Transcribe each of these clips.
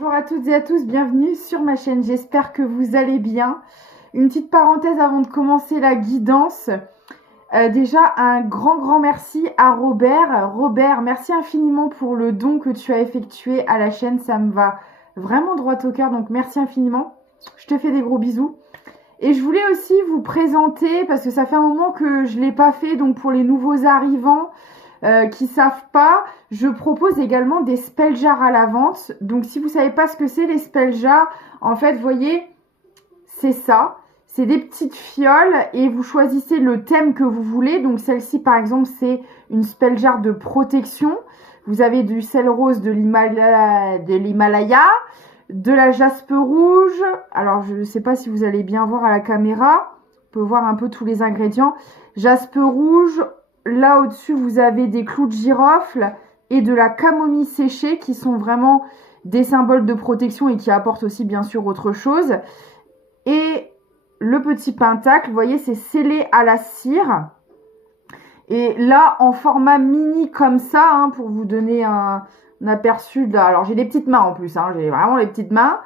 Bonjour à toutes et à tous, bienvenue sur ma chaîne, j'espère que vous allez bien. Une petite parenthèse avant de commencer la guidance. Déjà un grand merci à Robert. Robert, merci infiniment pour le don que tu as effectué à la chaîne, ça me va vraiment droit au cœur, donc merci infiniment. Je te fais des gros bisous. Et je voulais aussi vous présenter, parce que ça fait un moment que je ne l'ai pas fait, donc pour les nouveaux arrivants qui savent pas, je propose également des spell jars à la vente. Donc si vous savez pas ce que c'est les spell jars, en fait, vous voyez, c'est ça. C'est des petites fioles et vous choisissez le thème que vous voulez. Donc celle-ci, par exemple, c'est une spell jar de protection. Vous avez du sel rose de l'Himalaya, de la jaspe rouge. Alors, je ne sais pas si vous allez bien voir à la caméra. On peut voir un peu tous les ingrédients. Jaspe rouge. Là, au-dessus, vous avez des clous de girofle et de la camomille séchée qui sont vraiment des symboles de protection et qui apportent aussi, bien sûr, autre chose. Et le petit pentacle, vous voyez, c'est scellé à la cire. Et là, en format mini comme ça, hein, pour vous donner un aperçu de... Alors, j'ai des petites mains en plus, hein, j'ai vraiment les petites mains.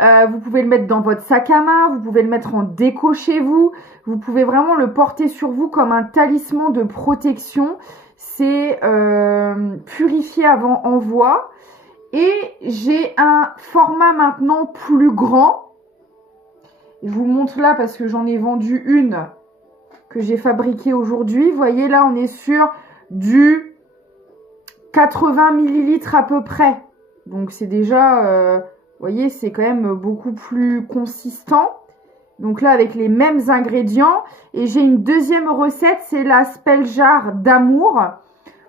Vous pouvez le mettre dans votre sac à main, vous pouvez le mettre en déco chez vous. Vous pouvez vraiment le porter sur vous comme un talisman de protection. C'est purifié avant envoi. Et j'ai un format maintenant plus grand. Je vous montre là parce que j'en ai vendu une que j'ai fabriquée aujourd'hui. Vous voyez là, on est sur du 80 ml à peu près. Donc c'est déjà... vous voyez, c'est quand même beaucoup plus consistant. Donc là, avec les mêmes ingrédients. Et j'ai une deuxième recette, c'est la spell jar d'amour.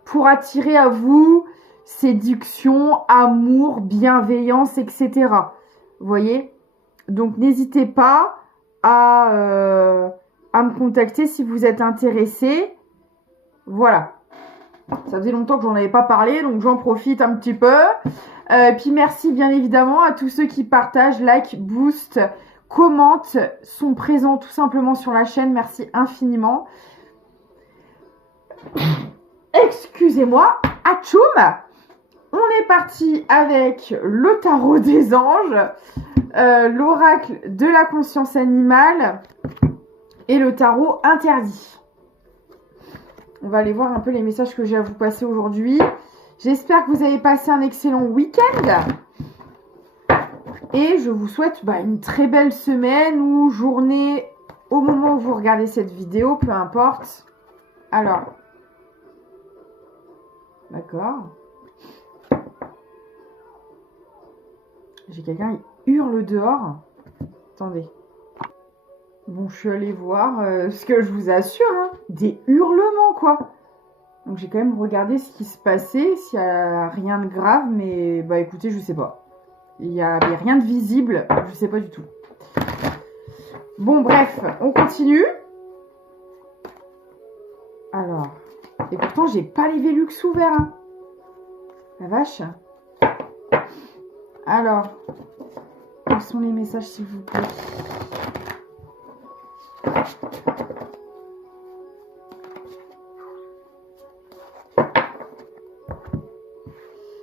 Pour attirer à vous séduction, amour, bienveillance, etc. Vous voyez? Donc n'hésitez pas à me contacter si vous êtes intéressé. Voilà. Ça faisait longtemps que j'en avais pas parlé, donc j'en profite un petit peu. Puis merci bien évidemment à tous ceux qui partagent, like, boost, commentent, sont présents tout simplement sur la chaîne. Merci infiniment. Excusez-moi, atchoum. On est parti avec le tarot des anges, l'oracle de la conscience animale et le tarot interdit. On va aller voir un peu les messages que j'ai à vous passer aujourd'hui. J'espère que vous avez passé un excellent week-end. Et je vous souhaite une très belle semaine ou journée au moment où vous regardez cette vidéo, peu importe. Alors, d'accord. J'ai quelqu'un qui hurle dehors. Attendez. Bon, je suis allée voir, ce que je vous assure, hein, des hurlements, quoi. Donc, j'ai quand même regardé ce qui se passait, s'il n'y a rien de grave, mais, écoutez, je sais pas. Il n'y avait rien de visible, je sais pas du tout. Bon, bref, on continue. Alors, et pourtant, j'ai pas les Velux ouverts, hein. La vache. Alors, quels sont les messages, s'il vous plaît ?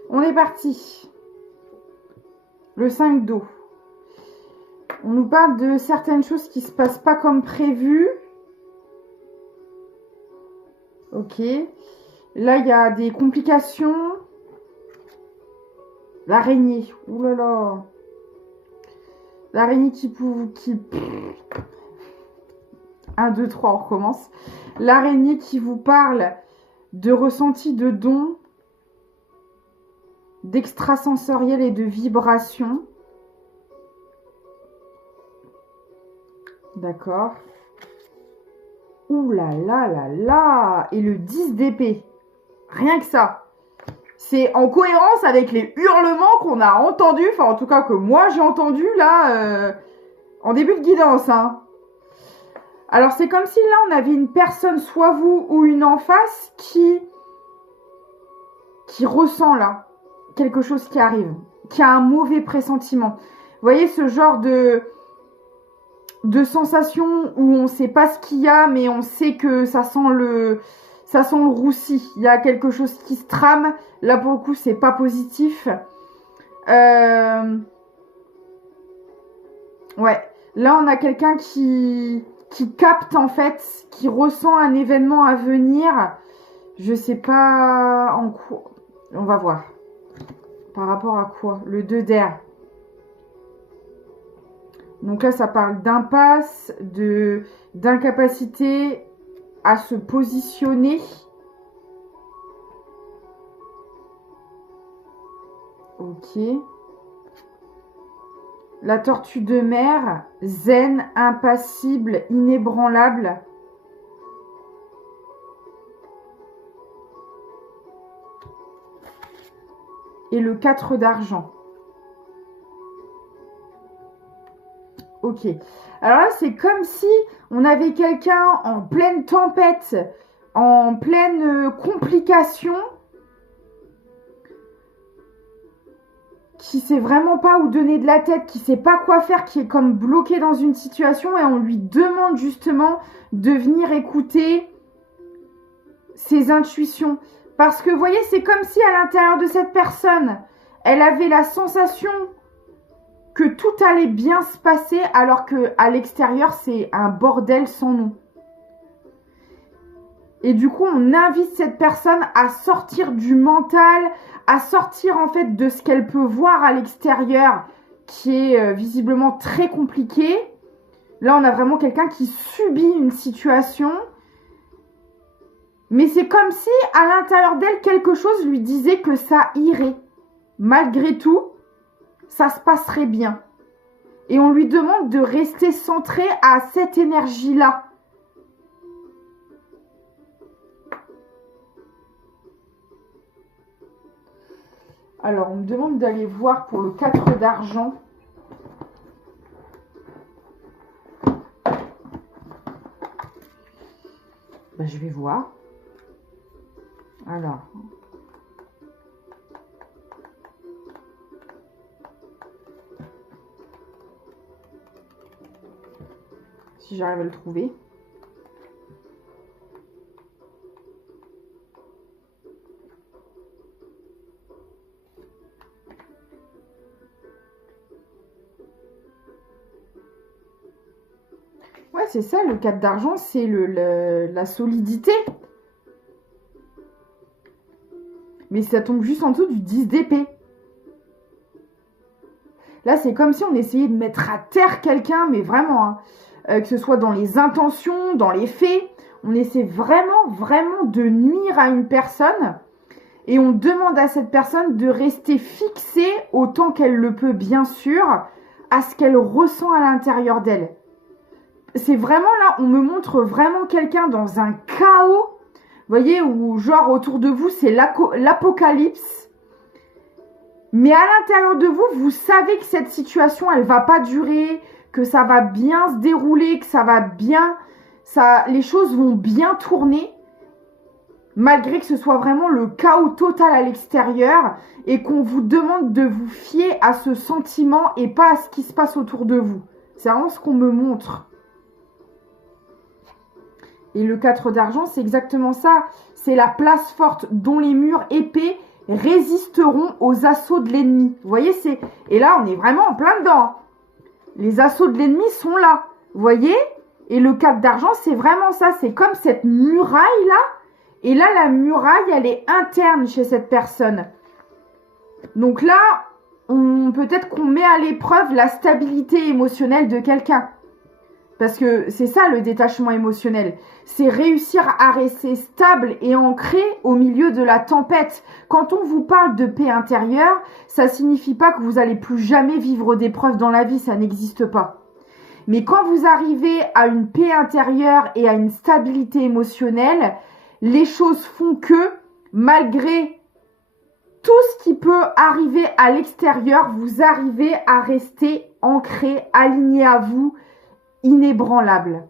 On est parti. Le 5 d'eau. On nous parle de certaines choses qui se passent pas comme prévu. Ok. Là, il y a des complications. L'araignée. Ouh là là. L'araignée qui... 1, 2, 3, on recommence. L'araignée qui vous parle de ressenti de dons, d'extrasensoriel et de vibration. D'accord. Ouh là là là là. Et le 10 d'épée. Rien que ça. C'est en cohérence avec les hurlements qu'on a entendus. Enfin, en tout cas, que moi, j'ai entendu là, en début de guidance, hein. Alors, c'est comme si là, on avait une personne, soit vous ou une en face, qui ressent là quelque chose qui arrive, qui a un mauvais pressentiment. Vous voyez ce genre de sensation où on ne sait pas ce qu'il y a, mais on sait que ça sent le roussi. Il y a quelque chose qui se trame. Là, pour le coup, c'est pas positif. Ouais. Là, on a quelqu'un qui capte, en fait, qui ressent un événement à venir. Je sais pas en quoi. On va voir. Par rapport à quoi? Le 2 d'air. Donc là, ça parle d'impasse, d'incapacité à se positionner. Ok. La tortue de mer, zen, impassible, inébranlable. Et le 4 d'argent. Ok. Alors là, c'est comme si on avait quelqu'un en pleine tempête, en pleine complication, qui sait vraiment pas où donner de la tête, qui sait pas quoi faire, qui est comme bloqué dans une situation et on lui demande justement de venir écouter ses intuitions. Parce que, vous voyez, c'est comme si à l'intérieur de cette personne, elle avait la sensation que tout allait bien se passer alors qu'à l'extérieur, c'est un bordel sans nom. Et du coup, on invite cette personne à sortir du mental, à sortir en fait de ce qu'elle peut voir à l'extérieur, qui est visiblement très compliqué. Là, on a vraiment quelqu'un qui subit une situation. Mais c'est comme si, à l'intérieur d'elle, quelque chose lui disait que ça irait. Malgré tout, ça se passerait bien. Et on lui demande de rester centré à cette énergie-là. Alors, on me demande d'aller voir pour le 4 d'argent. Ben, je vais voir. Alors. Si j'arrive à le trouver. Ouais, c'est ça, le 4 d'argent, c'est la solidité. Mais ça tombe juste en dessous du 10 d'épée. Là, c'est comme si on essayait de mettre à terre quelqu'un, mais vraiment, hein, que ce soit dans les intentions, dans les faits. On essaie vraiment, vraiment de nuire à une personne. Et on demande à cette personne de rester fixée, autant qu'elle le peut, bien sûr, à ce qu'elle ressent à l'intérieur d'elle. C'est vraiment là, on me montre vraiment quelqu'un dans un chaos. Vous voyez, où genre autour de vous, c'est l'apocalypse. Mais à l'intérieur de vous, vous savez que cette situation, elle va pas durer, que ça va bien se dérouler, que ça va bien, les choses vont bien tourner, malgré que ce soit vraiment le chaos total à l'extérieur et qu'on vous demande de vous fier à ce sentiment et pas à ce qui se passe autour de vous. C'est vraiment ce qu'on me montre. Et le 4 d'argent, c'est exactement ça. C'est la place forte dont les murs épais résisteront aux assauts de l'ennemi. Vous voyez, et là, on est vraiment en plein dedans. Les assauts de l'ennemi sont là. Vous voyez? Et le 4 d'argent, c'est vraiment ça. C'est comme cette muraille-là. Et là, la muraille, elle est interne chez cette personne. Donc là, peut-être qu'on met à l'épreuve la stabilité émotionnelle de quelqu'un. Parce que c'est ça le détachement émotionnel. C'est réussir à rester stable et ancré au milieu de la tempête. Quand on vous parle de paix intérieure, ça signifie pas que vous allez plus jamais vivre d'épreuves dans la vie, ça n'existe pas. Mais quand vous arrivez à une paix intérieure et à une stabilité émotionnelle, les choses font que, malgré tout ce qui peut arriver à l'extérieur, vous arrivez à rester ancré, aligné à vous, inébranlable.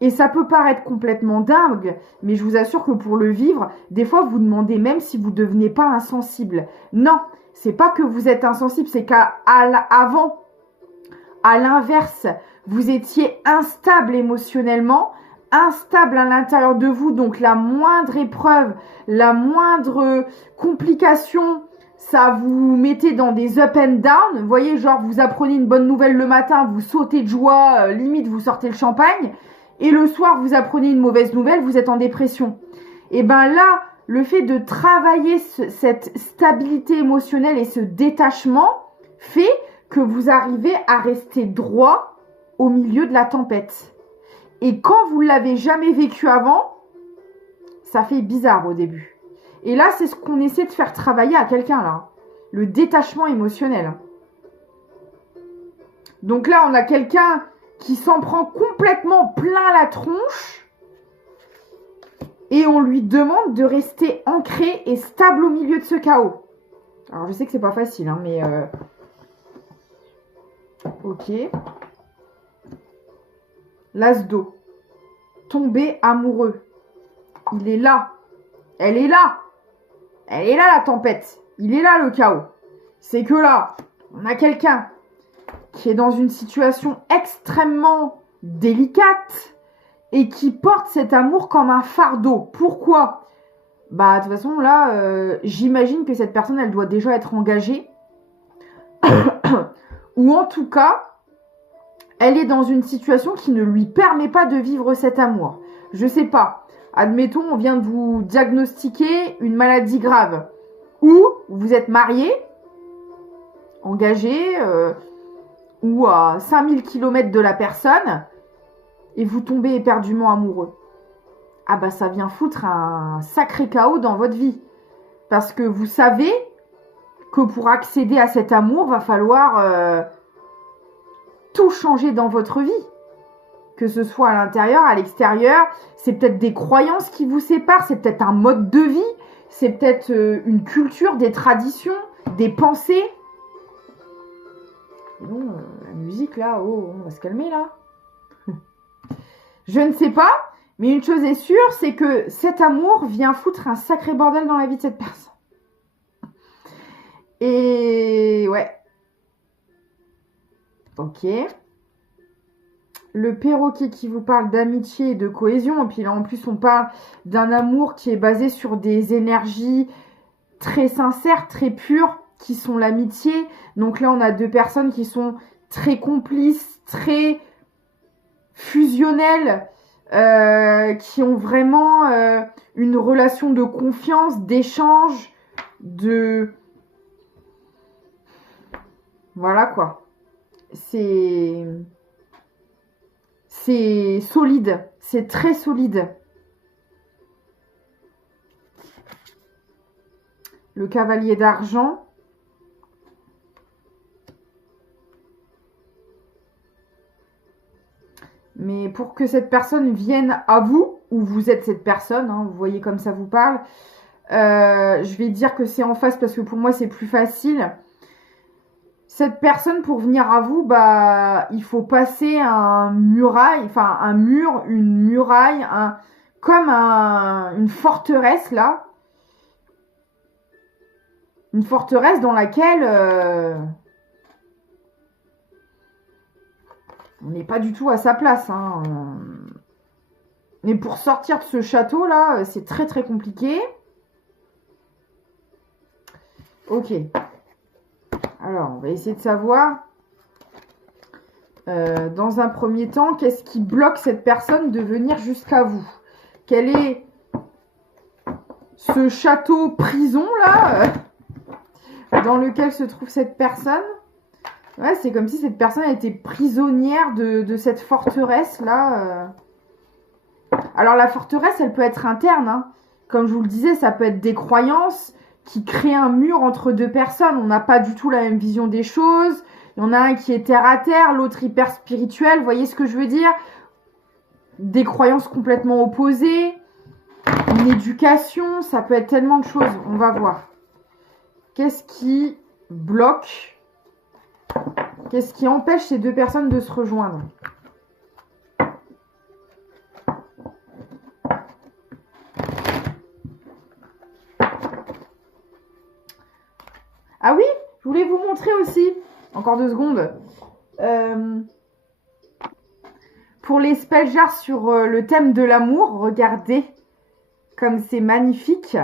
Et ça peut paraître complètement dingue, mais je vous assure que pour le vivre, des fois vous demandez même si vous ne devenez pas insensible. Non, c'est pas que vous êtes insensible, c'est qu'avant, à l'inverse, vous étiez instable émotionnellement, instable à l'intérieur de vous, donc la moindre épreuve, la moindre complication, Ça vous mettez dans des up and down. Vous voyez, genre, vous apprenez une bonne nouvelle le matin, vous sautez de joie, limite, vous sortez le champagne. Et le soir, vous apprenez une mauvaise nouvelle, vous êtes en dépression. Et ben là, le fait de travailler cette stabilité émotionnelle et ce détachement fait que vous arrivez à rester droit au milieu de la tempête. Et quand vous ne l'avez jamais vécu avant, ça fait bizarre au début. Et là, c'est ce qu'on essaie de faire travailler à quelqu'un, là. Le détachement émotionnel. Donc là, on a quelqu'un qui s'en prend complètement plein la tronche. Et on lui demande de rester ancré et stable au milieu de ce chaos. Alors, je sais que c'est pas facile, hein, mais... Ok. L'as d'eau. Tomber amoureux. Il est là. Elle est là. Elle est là, la tempête. Il est là, le chaos. C'est que là, on a quelqu'un qui est dans une situation extrêmement délicate et qui porte cet amour comme un fardeau. Pourquoi ? Bah, de toute façon, là, j'imagine que cette personne, elle doit déjà être engagée. Ou en tout cas, elle est dans une situation qui ne lui permet pas de vivre cet amour. Je sais pas. Admettons, on vient de vous diagnostiquer une maladie grave. Ou vous êtes marié, engagé, ou à 5000 km de la personne, et vous tombez éperdument amoureux. Ah bah ça vient foutre un sacré chaos dans votre vie. Parce que vous savez que pour accéder à cet amour, va falloir tout changer dans votre vie. Que ce soit à l'intérieur, à l'extérieur, c'est peut-être des croyances qui vous séparent, c'est peut-être un mode de vie, c'est peut-être une culture, des traditions, des pensées. Bon, la musique là, oh, on va se calmer là. Je ne sais pas, mais une chose est sûre, c'est que cet amour vient foutre un sacré bordel dans la vie de cette personne. Et ouais. Ok. Le perroquet qui vous parle d'amitié et de cohésion. Et puis là, en plus, on parle d'un amour qui est basé sur des énergies très sincères, très pures, qui sont l'amitié. Donc là, on a deux personnes qui sont très complices, très fusionnelles, qui ont vraiment une relation de confiance, d'échange, de... Voilà quoi. C'est solide, c'est très solide. Le cavalier d'argent. Mais pour que cette personne vienne à vous, ou vous êtes cette personne, hein, vous voyez comme ça vous parle, je vais dire que c'est en face parce que pour moi c'est plus facile. Cette personne, pour venir à vous, bah, il faut passer un muraille, enfin un mur, une muraille, comme une forteresse là. Une forteresse dans laquelle on n'est pas du tout à sa place. Hein. Mais pour sortir de ce château là, c'est très très compliqué. Ok. Alors, on va essayer de savoir, dans un premier temps, qu'est-ce qui bloque cette personne de venir jusqu'à vous? Quel est ce château prison, là, dans lequel se trouve cette personne? Ouais, c'est comme si cette personne était prisonnière de cette forteresse, là. Alors, la forteresse, elle peut être interne, hein. Comme je vous le disais, ça peut être des croyances qui crée un mur entre deux personnes. On n'a pas du tout la même vision des choses. Il y en a un qui est terre à terre, l'autre hyper spirituel. Vous voyez ce que je veux dire? Des croyances complètement opposées. Une éducation, ça peut être tellement de choses. On va voir. Qu'est-ce qui bloque? Qu'est-ce qui empêche ces deux personnes de se rejoindre? Ah oui, je voulais vous montrer aussi, encore 2 secondes, pour les spell jars sur le thème de l'amour, regardez comme c'est magnifique.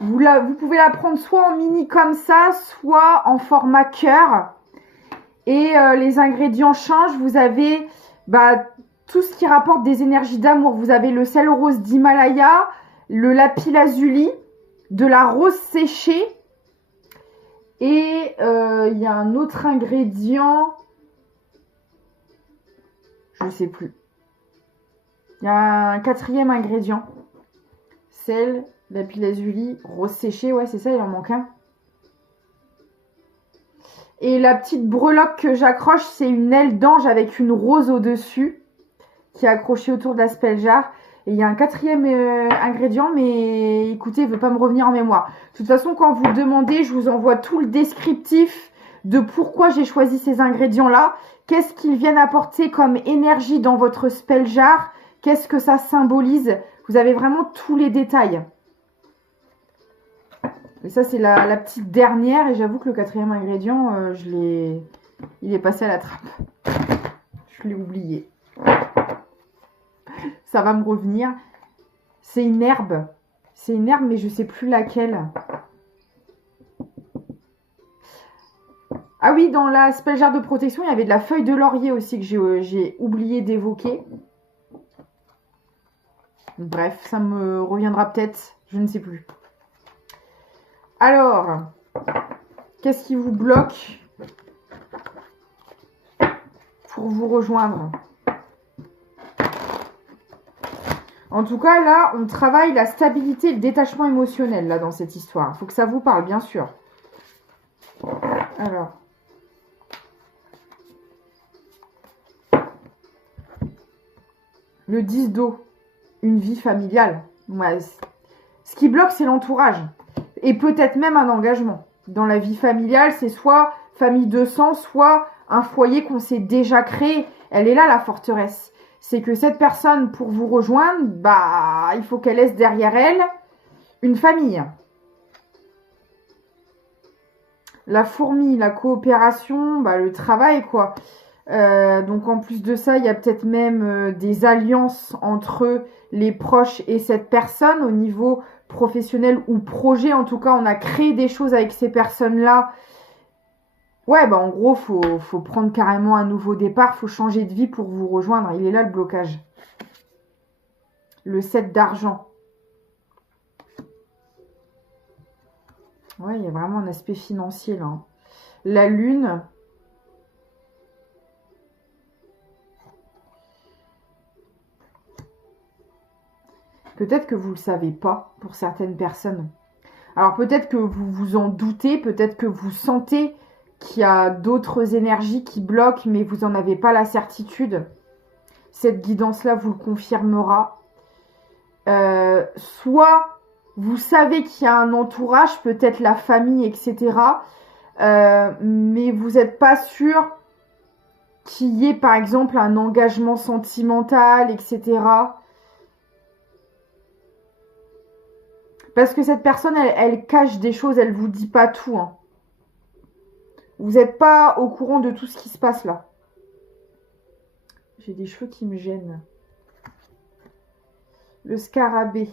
Vous pouvez la prendre soit en mini comme ça, soit en format cœur. Et les ingrédients changent. Vous avez tout ce qui rapporte des énergies d'amour. Vous avez le sel rose d'Himalaya, le lapis lazuli, de la rose séchée. Et il y a un autre ingrédient. Je ne sais plus. Il y a un 4e ingrédient. Sel, lapis lazuli, rose séchée. Ouais, c'est ça, il en manque un. Et la petite breloque que j'accroche, c'est une aile d'ange avec une rose au-dessus qui est accrochée autour de la spell jar. Et il y a un 4e ingrédient, mais écoutez, il ne veut pas me revenir en mémoire. De toute façon, quand vous le demandez, je vous envoie tout le descriptif de pourquoi j'ai choisi ces ingrédients-là. Qu'est-ce qu'ils viennent apporter comme énergie dans votre spell jar? Qu'est-ce que ça symbolise? Vous avez vraiment tous les détails. Et ça, c'est la petite dernière. Et j'avoue que le 4e ingrédient, il est passé à la trappe. Je l'ai oublié. Ça va me revenir. C'est une herbe. C'est une herbe, mais je ne sais plus laquelle. Ah oui, dans la spell jar de protection, il y avait de la feuille de laurier aussi que j'ai oublié d'évoquer. Bref, ça me reviendra peut-être. Je ne sais plus. Alors, qu'est-ce qui vous bloque pour vous rejoindre? En tout cas, là, on travaille la stabilité et le détachement émotionnel, là, dans cette histoire. Il faut que ça vous parle, bien sûr. Alors. Le 10 d'eau. Une vie familiale. Ouais. Ce qui bloque, c'est l'entourage. Et peut-être même un engagement. Dans la vie familiale, c'est soit famille de sang, soit un foyer qu'on s'est déjà créé. Elle est là, la forteresse. C'est que cette personne, pour vous rejoindre, il faut qu'elle laisse derrière elle une famille. La fourmi, la coopération, le travail, quoi. Donc en plus de ça, il y a peut-être même des alliances entre les proches et cette personne au niveau professionnel ou projet. En tout cas, on a créé des choses avec ces personnes-là. Ouais, en gros, faut prendre carrément un nouveau départ, faut changer de vie pour vous rejoindre. Il est là le blocage. Le 7 d'argent. Ouais, il y a vraiment un aspect financier là. La lune. Peut-être que vous ne le savez pas pour certaines personnes. Alors peut-être que vous vous en doutez, peut-être que vous sentez qu'il y a d'autres énergies qui bloquent, mais vous n'en avez pas la certitude. Cette guidance-là vous le confirmera. Soit vous savez qu'il y a un entourage, peut-être la famille, etc. Mais vous n'êtes pas sûr qu'il y ait par exemple un engagement sentimental, etc. Parce que cette personne, elle cache des choses, elle vous dit pas tout. Hein. Vous n'êtes pas au courant de tout ce qui se passe là. J'ai des cheveux qui me gênent. Le scarabée.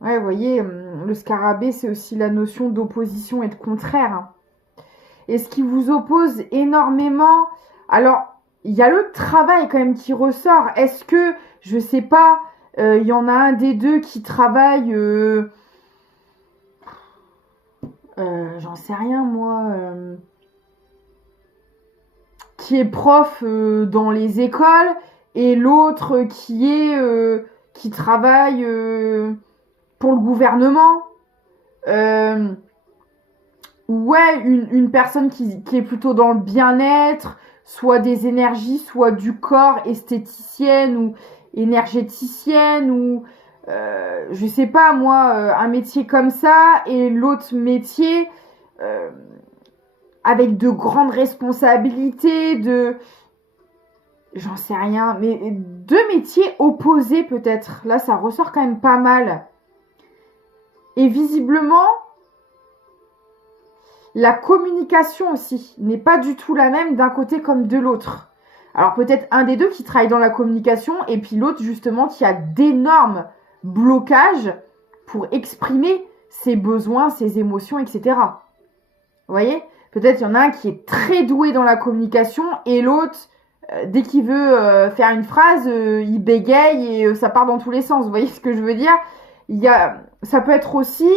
Ouais, vous voyez, le scarabée, c'est aussi la notion d'opposition et de contraire. Hein. Et ce qui vous oppose énormément... Alors, il y a le travail quand même qui ressort. Est-ce que, je sais pas, il y en a un des deux qui travaille... j'en sais rien, moi... qui est prof dans les écoles et l'autre qui travaille pour le gouvernement. Ouais, une personne qui est plutôt dans le bien-être, soit des énergies, soit du corps, esthéticienne ou énergéticienne ou je sais pas moi, un métier comme ça et l'autre métier avec de grandes responsabilités, j'en sais rien, mais deux métiers opposés peut-être. Là, ça ressort quand même pas mal. Et visiblement, la communication aussi n'est pas du tout la même d'un côté comme de l'autre. Alors peut-être un des deux qui travaille dans la communication et puis l'autre justement qui a d'énormes blocages pour exprimer ses besoins, ses émotions, etc. Vous voyez? Peut-être il y en a un qui est très doué dans la communication et l'autre, dès qu'il veut faire une phrase, il bégaye et ça part dans tous les sens. Vous voyez ce que je veux dire? Ça peut être aussi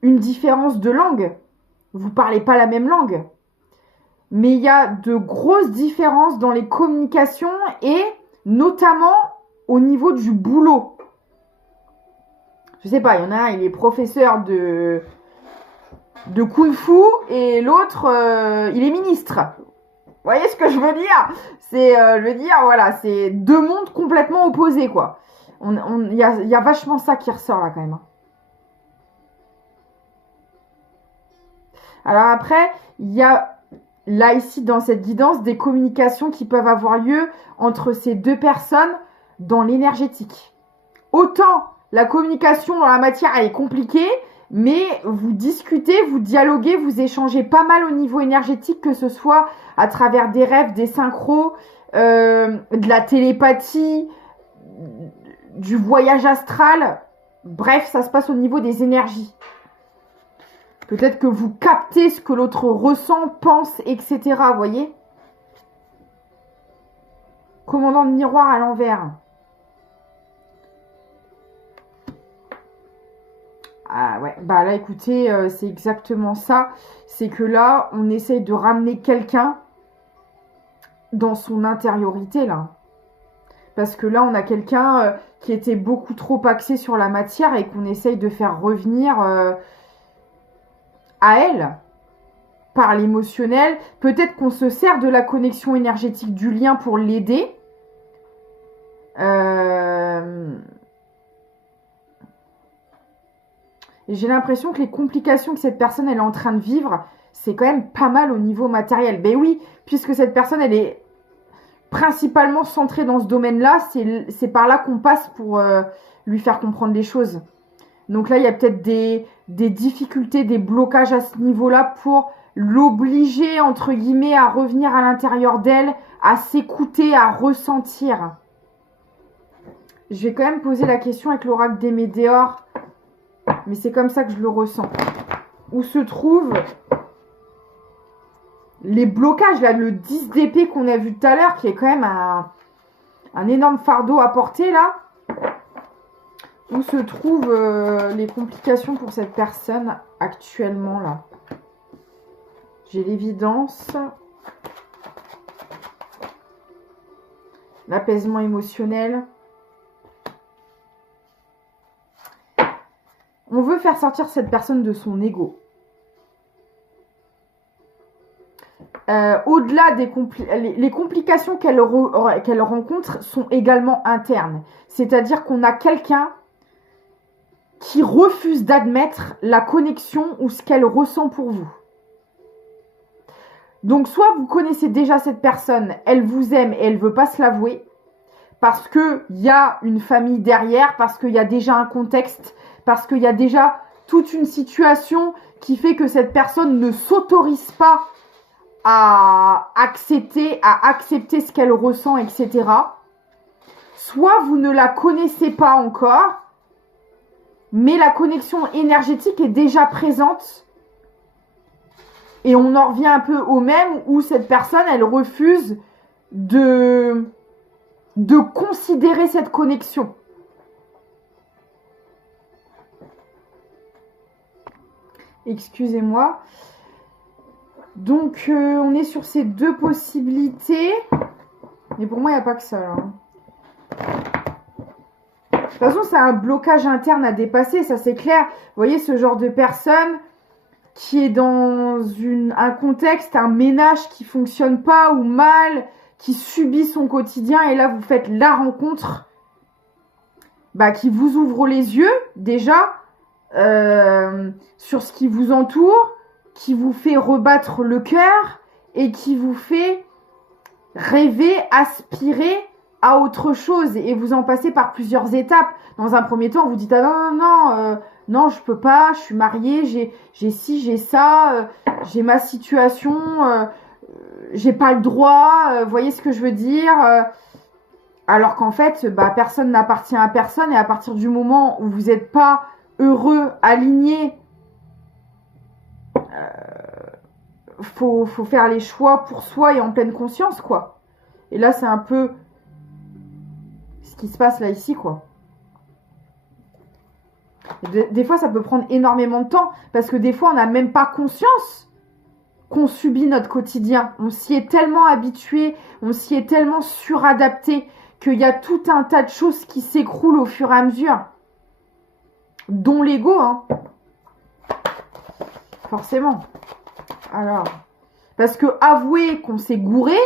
une différence de langue. Vous parlez pas la même langue. Mais il y a de grosses différences dans les communications et notamment au niveau du boulot. Je sais pas, il y en a un, il est professeur de kung-fu et l'autre, il est ministre. Vous voyez ce que je veux dire? Voilà, c'est deux mondes complètement opposés, quoi. Il y a vachement ça qui ressort là, quand même. Alors après, il y a là, ici, dans cette guidance, des communications qui peuvent avoir lieu entre ces deux personnes dans l'énergétique. Autant la communication dans la matière, elle est compliquée, mais vous discutez, vous dialoguez, vous échangez pas mal au niveau énergétique, que ce soit à travers des rêves, des synchros, de la télépathie, du voyage astral. Bref, ça se passe au niveau des énergies. Peut-être que vous captez ce que l'autre ressent, pense, etc. Vous voyez? Commandant de miroir à l'envers. Ah ouais, bah là écoutez, c'est exactement ça. C'est que là, on essaye de ramener quelqu'un dans son intériorité là. Parce que là, on a quelqu'un qui était beaucoup trop axé sur la matière et qu'on essaye de faire revenir... à elle, par l'émotionnel. Peut-être qu'on se sert de la connexion énergétique du lien pour l'aider. J'ai l'impression que les complications que cette personne elle est en train de vivre, c'est quand même pas mal au niveau matériel. Ben oui, puisque cette personne elle est principalement centrée dans ce domaine-là, c'est par là qu'on passe pour lui faire comprendre les choses. Donc là, il y a peut-être des difficultés, des blocages à ce niveau-là pour l'obliger, entre guillemets, à revenir à l'intérieur d'elle, à s'écouter, à ressentir. Je vais quand même poser la question avec l'oracle des météores, mais c'est comme ça que je le ressens. Où se trouvent les blocages, là, le 10 d'épée qu'on a vu tout à l'heure, qui est quand même un énorme fardeau à porter, là. Où se trouvent les complications pour cette personne actuellement là? J'ai l'évidence. L'apaisement émotionnel. On veut faire sortir cette personne de son ego. Au-delà des les complications qu'elle rencontre sont également internes. C'est-à-dire qu'on a quelqu'un qui refuse d'admettre la connexion ou ce qu'elle ressent pour vous. Donc, soit vous connaissez déjà cette personne, elle vous aime et elle veut pas se l'avouer, parce qu'il y a une famille derrière, parce qu'il y a déjà un contexte, parce qu'il y a déjà toute une situation qui fait que cette personne ne s'autorise pas à accepter ce qu'elle ressent, etc. Soit vous ne la connaissez pas encore, mais la connexion énergétique est déjà présente. Et on en revient un peu au même où cette personne, elle refuse de considérer cette connexion. Excusez-moi. Donc, on est sur ces deux possibilités. Mais pour moi, il n'y a pas que ça, là. De toute façon, c'est un blocage interne à dépasser, ça c'est clair. Vous voyez, ce genre de personne qui est dans un contexte, un ménage qui fonctionne pas ou mal, qui subit son quotidien, et là vous faites la rencontre qui vous ouvre les yeux déjà sur ce qui vous entoure, qui vous fait rebattre le cœur et qui vous fait rêver, aspirer à autre chose, et vous en passez par plusieurs étapes. Dans un premier temps, vous dites non, je peux pas, je suis mariée, j'ai ci, j'ai ça, j'ai ma situation, j'ai pas le droit, vous voyez ce que je veux dire, alors qu'en fait, personne n'appartient à personne, et à partir du moment où vous n'êtes pas heureux, aligné, faut faire les choix pour soi et en pleine conscience, quoi. Et là, c'est un peu ce qui se passe là, ici, quoi. Des fois, ça peut prendre énormément de temps, parce que des fois, on n'a même pas conscience qu'on subit notre quotidien. On s'y est tellement habitué, on s'y est tellement suradapté, qu'il y a tout un tas de choses qui s'écroulent au fur et à mesure. Dont l'ego, hein. Forcément. Alors, parce que avouer qu'on s'est gouré,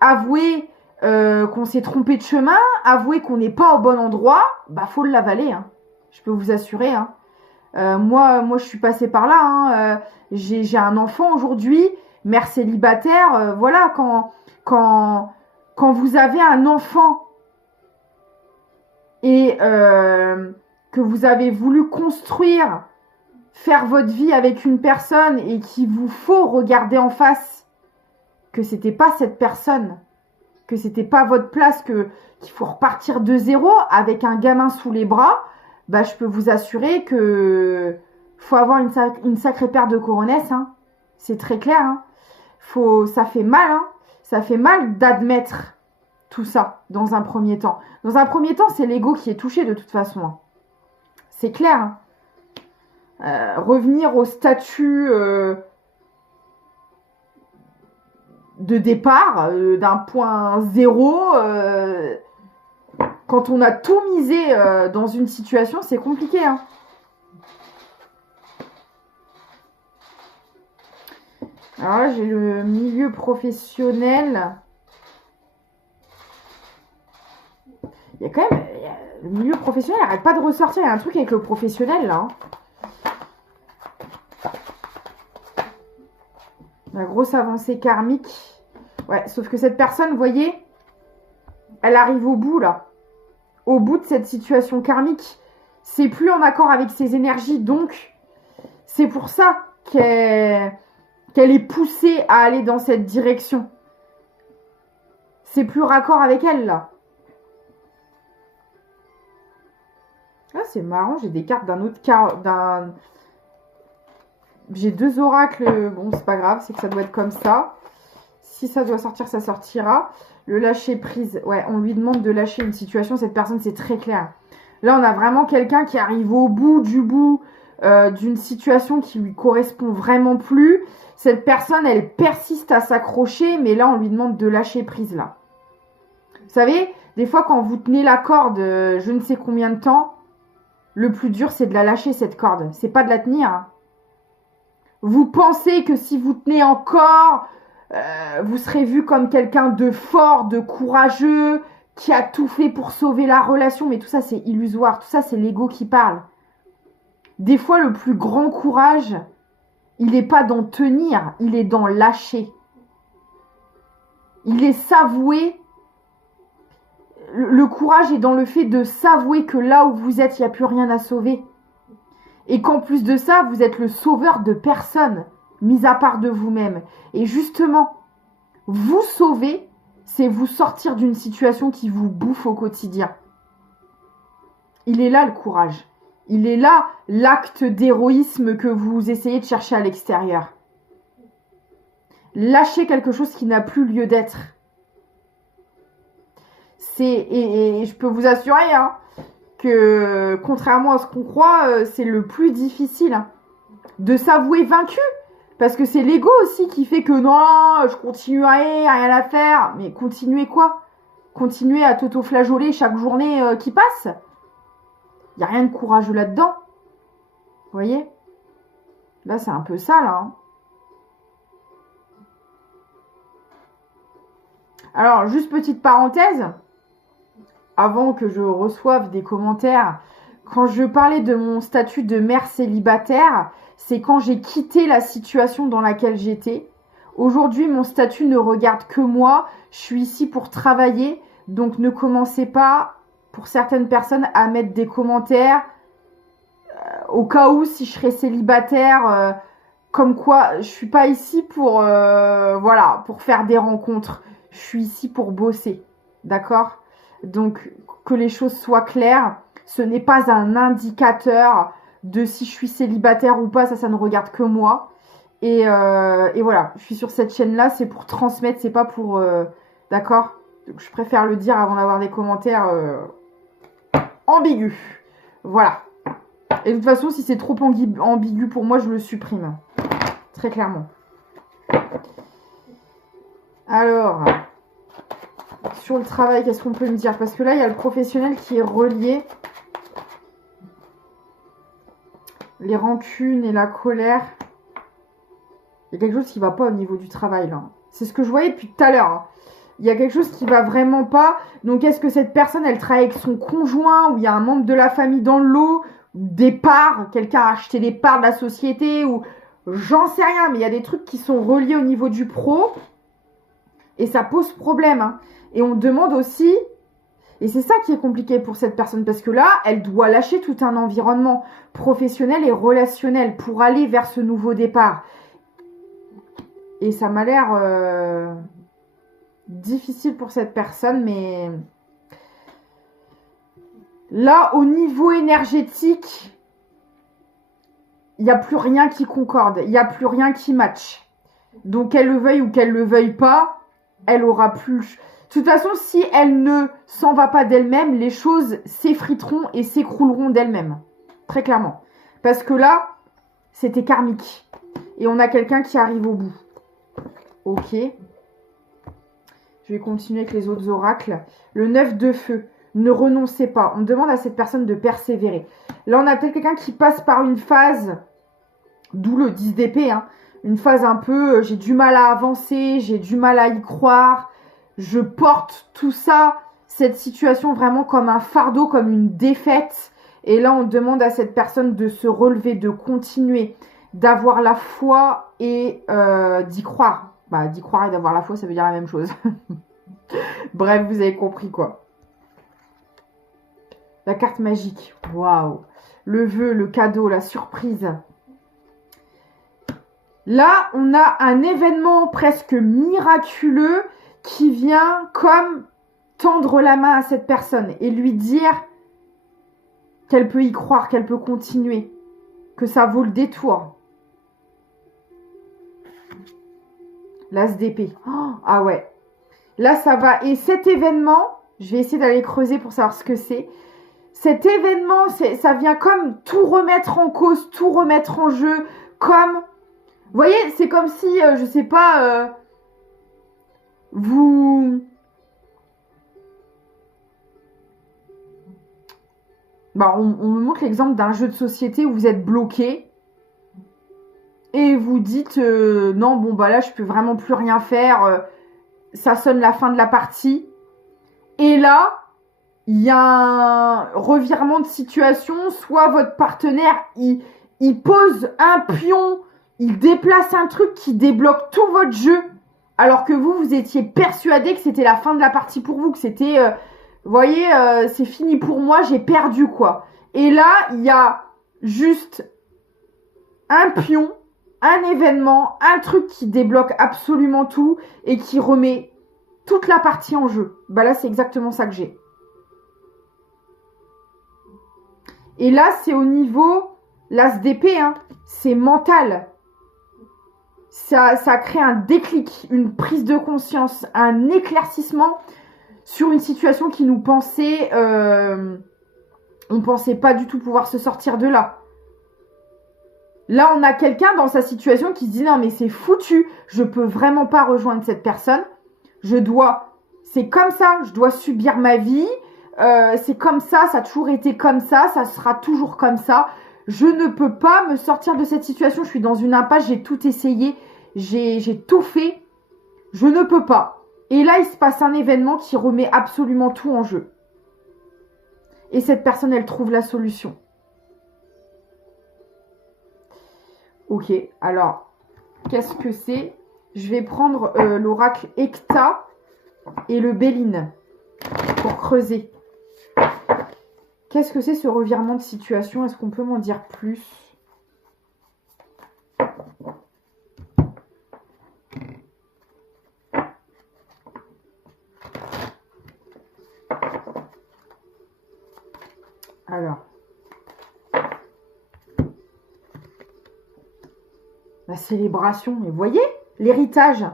avouer qu'on s'est trompé de chemin, avouer qu'on n'est pas au bon endroit, faut l'avaler, hein. Je peux vous assurer, hein. Moi, je suis passée par là, hein. J'ai un enfant aujourd'hui, mère célibataire. Voilà, quand vous avez un enfant et que vous avez voulu construire, faire votre vie avec une personne et qu'il vous faut regarder en face que c'était pas cette personne, que c'était pas votre place, qu'il faut repartir de zéro avec un gamin sous les bras, je peux vous assurer que faut avoir une sacrée paire de coronesses, hein. C'est très clair, hein. Ça fait mal, hein. Ça fait mal d'admettre tout ça dans un premier temps. Dans un premier temps, c'est l'ego qui est touché de toute façon, hein. C'est clair, hein. Revenir au statut de départ, d'un point zéro, quand on a tout misé dans une situation, c'est compliqué, hein. Alors là, j'ai le milieu professionnel. Il y a quand même... Le milieu professionnel n'arrête pas de ressortir. Il y a un truc avec le professionnel, là, hein. La grosse avancée karmique. Ouais, sauf que cette personne, vous voyez, elle arrive au bout, là. Au bout de cette situation karmique. C'est plus en accord avec ses énergies. Donc, c'est pour ça qu'elle est poussée à aller dans cette direction. C'est plus raccord avec elle, là. Ah, c'est marrant, j'ai des cartes d'un autre... J'ai 2 oracles. Bon, c'est pas grave, c'est que ça doit être comme ça. Si ça doit sortir, ça sortira. Le lâcher prise. Ouais, on lui demande de lâcher une situation. Cette personne, c'est très clair. Là, on a vraiment quelqu'un qui arrive au bout du bout d'une situation qui lui correspond vraiment plus. Cette personne, elle persiste à s'accrocher, mais là, on lui demande de lâcher prise, là. Vous savez, des fois, quand vous tenez la corde je ne sais combien de temps, le plus dur, c'est de la lâcher, cette corde. C'est pas de la tenir, hein. Vous pensez que si vous tenez encore, vous serez vu comme quelqu'un de fort, de courageux, qui a tout fait pour sauver la relation. Mais tout ça, c'est illusoire. Tout ça, c'est l'ego qui parle. Des fois, le plus grand courage, il n'est pas dans tenir, il est dans lâcher. Il est s'avouer. Le courage est dans le fait de s'avouer que là où vous êtes, il n'y a plus rien à sauver. Et qu'en plus de ça, vous êtes le sauveur de personne, mis à part de vous-même. Et justement, vous sauver, c'est vous sortir d'une situation qui vous bouffe au quotidien. Il est là le courage. Il est là l'acte d'héroïsme que vous essayez de chercher à l'extérieur. Lâcher quelque chose qui n'a plus lieu d'être. Et je peux vous assurer, hein, que contrairement à ce qu'on croit, c'est le plus difficile, hein, de s'avouer vaincu. Parce que c'est l'ego aussi qui fait que non, je continuerai, rien à faire. Mais continuer quoi? Continuer à t'auto-flageoler chaque journée qui passe? Il n'y a rien de courageux là-dedans. Vous voyez? Là, c'est un peu ça, là, hein. Alors, juste petite parenthèse. Avant que je reçoive des commentaires, quand je parlais de mon statut de mère célibataire, c'est quand j'ai quitté la situation dans laquelle j'étais. Aujourd'hui, mon statut ne regarde que moi. Je suis ici pour travailler. Donc, ne commencez pas, pour certaines personnes, à mettre des commentaires. Au cas où, si je serais célibataire, Comme quoi, je suis pas ici pour, voilà, pour faire des rencontres. Je suis ici pour bosser. D'accord? Donc, que les choses soient claires. Ce n'est pas un indicateur de si je suis célibataire ou pas. Ça ne regarde que moi. Et voilà, je suis sur cette chaîne-là. C'est pour transmettre, c'est pas pour... d'accord? Donc, je préfère le dire avant d'avoir des commentaires ambigus. Voilà. Et de toute façon, si c'est trop ambigu pour moi, je le supprime. Très clairement. Alors, sur le travail, qu'est-ce qu'on peut me dire? Parce que là, il y a le professionnel qui est relié. Les rancunes et la colère. Il y a quelque chose qui ne va pas au niveau du travail, là. C'est ce que je voyais depuis tout à l'heure. Hein. Il y a quelque chose qui va vraiment pas. Donc, est-ce que cette personne, elle travaille avec son conjoint ou il y a un membre de la famille dans le lot? Des parts, quelqu'un a acheté des parts de la société ou j'en sais rien, mais il y a des trucs qui sont reliés au niveau du pro et ça pose problème. Hein. Et on demande aussi, et c'est ça qui est compliqué pour cette personne parce que là, elle doit lâcher tout un environnement professionnel et relationnel pour aller vers ce nouveau départ. Et ça m'a l'air difficile pour cette personne, mais là, au niveau énergétique, il n'y a plus rien qui concorde. Il n'y a plus rien qui match. Donc, qu'elle le veuille ou qu'elle le veuille pas, elle aura plus... De toute façon, si elle ne s'en va pas d'elle-même, les choses s'effriteront et s'écrouleront d'elles-mêmes. Très clairement. Parce que là, c'était karmique. Et on a quelqu'un qui arrive au bout. Ok. Je vais continuer avec les autres oracles. Le 9 de feu. Ne renoncez pas. On demande à cette personne de persévérer. Là, on a peut-être quelqu'un qui passe par une phase, d'où le 10 d'épée, hein, une phase un peu, j'ai du mal à avancer, j'ai du mal à y croire, je porte tout ça, cette situation vraiment comme un fardeau, comme une défaite. Et là, on demande à cette personne de se relever, de continuer, d'avoir la foi et d'y croire. Bah, d'y croire et d'avoir la foi, ça veut dire la même chose. Bref, vous avez compris quoi. La carte magique, waouh. Le vœu, le cadeau, la surprise. Là, on a un événement presque miraculeux qui vient comme tendre la main à cette personne et lui dire qu'elle peut y croire, qu'elle peut continuer, que ça vaut le détour. L'as d'épée. Oh, ah ouais. Là, ça va. Et cet événement, je vais essayer d'aller creuser pour savoir ce que c'est. Cet événement, ça vient comme tout remettre en cause, tout remettre en jeu, comme... Vous voyez, c'est comme si, je sais pas, vous... Bah, on me montre l'exemple d'un jeu de société où vous êtes bloqué et vous dites, non, bon, bah là, je peux vraiment plus rien faire, ça sonne la fin de la partie. Et là... il y a un revirement de situation, soit votre partenaire, il pose un pion, il déplace un truc qui débloque tout votre jeu, alors que vous étiez persuadé que c'était la fin de la partie pour vous, que c'était, vous voyez, c'est fini pour moi, j'ai perdu, quoi. Et là, il y a juste un pion, un événement, un truc qui débloque absolument tout et qui remet toute la partie en jeu. Bah là, c'est exactement ça que j'ai. Et là, c'est au niveau, l'as d'épée, hein, c'est mental. Ça crée un déclic, une prise de conscience, un éclaircissement sur une situation qui nous pensait... on pensait pas du tout pouvoir se sortir de là. Là, on a quelqu'un dans sa situation qui se dit « Non, mais c'est foutu, je peux vraiment pas rejoindre cette personne. Je dois... C'est comme ça, je dois subir ma vie. C'est comme ça a toujours été comme ça sera toujours comme ça. Je ne peux pas me sortir de cette situation. Je suis dans une impasse, j'ai tout essayé, j'ai tout fait. Je ne peux pas. » Et là, il se passe un événement qui remet absolument tout en jeu. Et cette personne, elle trouve la solution. Ok, alors, qu'est-ce que c'est? Je vais prendre l'oracle Ecta et le Béline pour creuser. Qu'est-ce que c'est ce revirement de situation? Est-ce qu'on peut m'en dire plus? Alors. La célébration. Et vous voyez, l'héritage.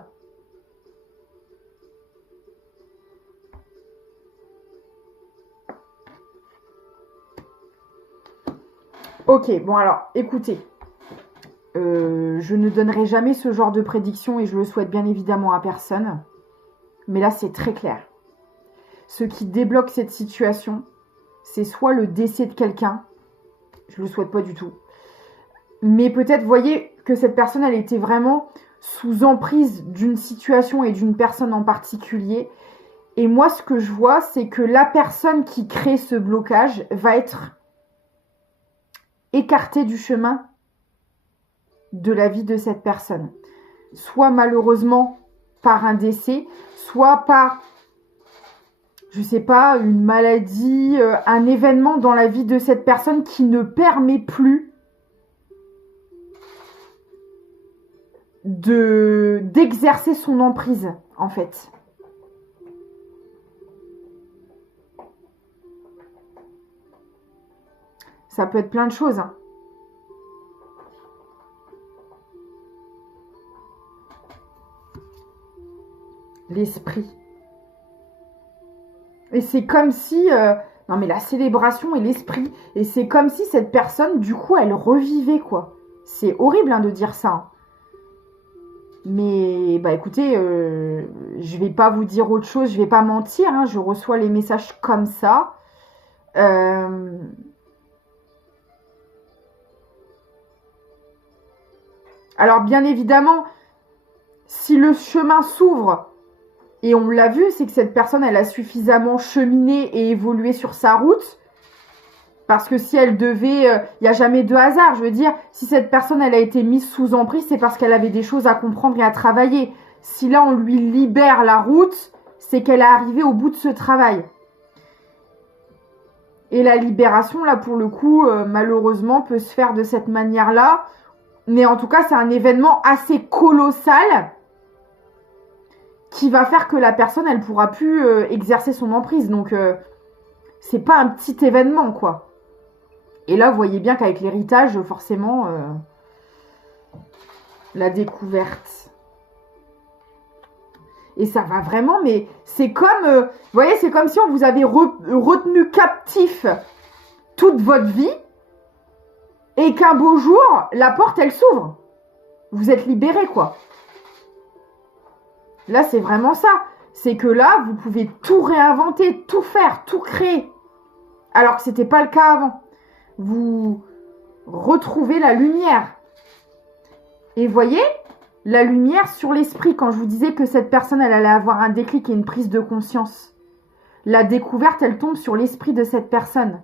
Ok, bon alors, écoutez. Je ne donnerai jamais ce genre de prédiction et je le souhaite bien évidemment à personne. Mais là, c'est très clair. Ce qui débloque cette situation, c'est soit le décès de quelqu'un. Je ne le souhaite pas du tout. Mais peut-être, voyez, que cette personne, elle était vraiment sous emprise d'une situation et d'une personne en particulier. Et moi, ce que je vois, c'est que la personne qui crée ce blocage va être écartée du chemin de la vie de cette personne. Soit malheureusement par un décès, soit par, je sais pas, une maladie, un événement dans la vie de cette personne qui ne permet plus d'exercer son emprise, en fait. Ça peut être plein de choses, hein. L'esprit. Et c'est comme si... non mais la célébration et l'esprit. Et c'est comme si cette personne, du coup, elle revivait, quoi. C'est horrible hein, de dire ça. Hein. Mais, bah écoutez, je vais pas vous dire autre chose, je vais pas mentir. Hein, je reçois les messages comme ça. Alors, bien évidemment, si le chemin s'ouvre... Et on l'a vu, c'est que cette personne, elle a suffisamment cheminé et évolué sur sa route. Parce que si elle devait... Il n'y a jamais de hasard. Je veux dire, si cette personne, elle a été mise sous emprise, c'est parce qu'elle avait des choses à comprendre et à travailler. Si là, on lui libère la route, c'est qu'elle est arrivée au bout de ce travail. Et la libération, là, pour le coup, malheureusement, peut se faire de cette manière-là. Mais en tout cas, c'est un événement assez colossal qui va faire que la personne, elle pourra plus exercer son emprise. Donc, c'est pas un petit événement, quoi. Et là, vous voyez bien qu'avec l'héritage, forcément, la découverte. Et ça va vraiment, mais c'est comme... vous voyez, c'est comme si on vous avait retenu captif toute votre vie et qu'un beau jour, la porte, elle s'ouvre. Vous êtes libéré, quoi. Là, c'est vraiment ça. C'est que là, vous pouvez tout réinventer, tout faire, tout créer. Alors que ce n'était pas le cas avant. Vous retrouvez la lumière. Et voyez, la lumière sur l'esprit. Quand je vous disais que cette personne, elle allait avoir un déclic et une prise de conscience. La découverte, elle tombe sur l'esprit de cette personne.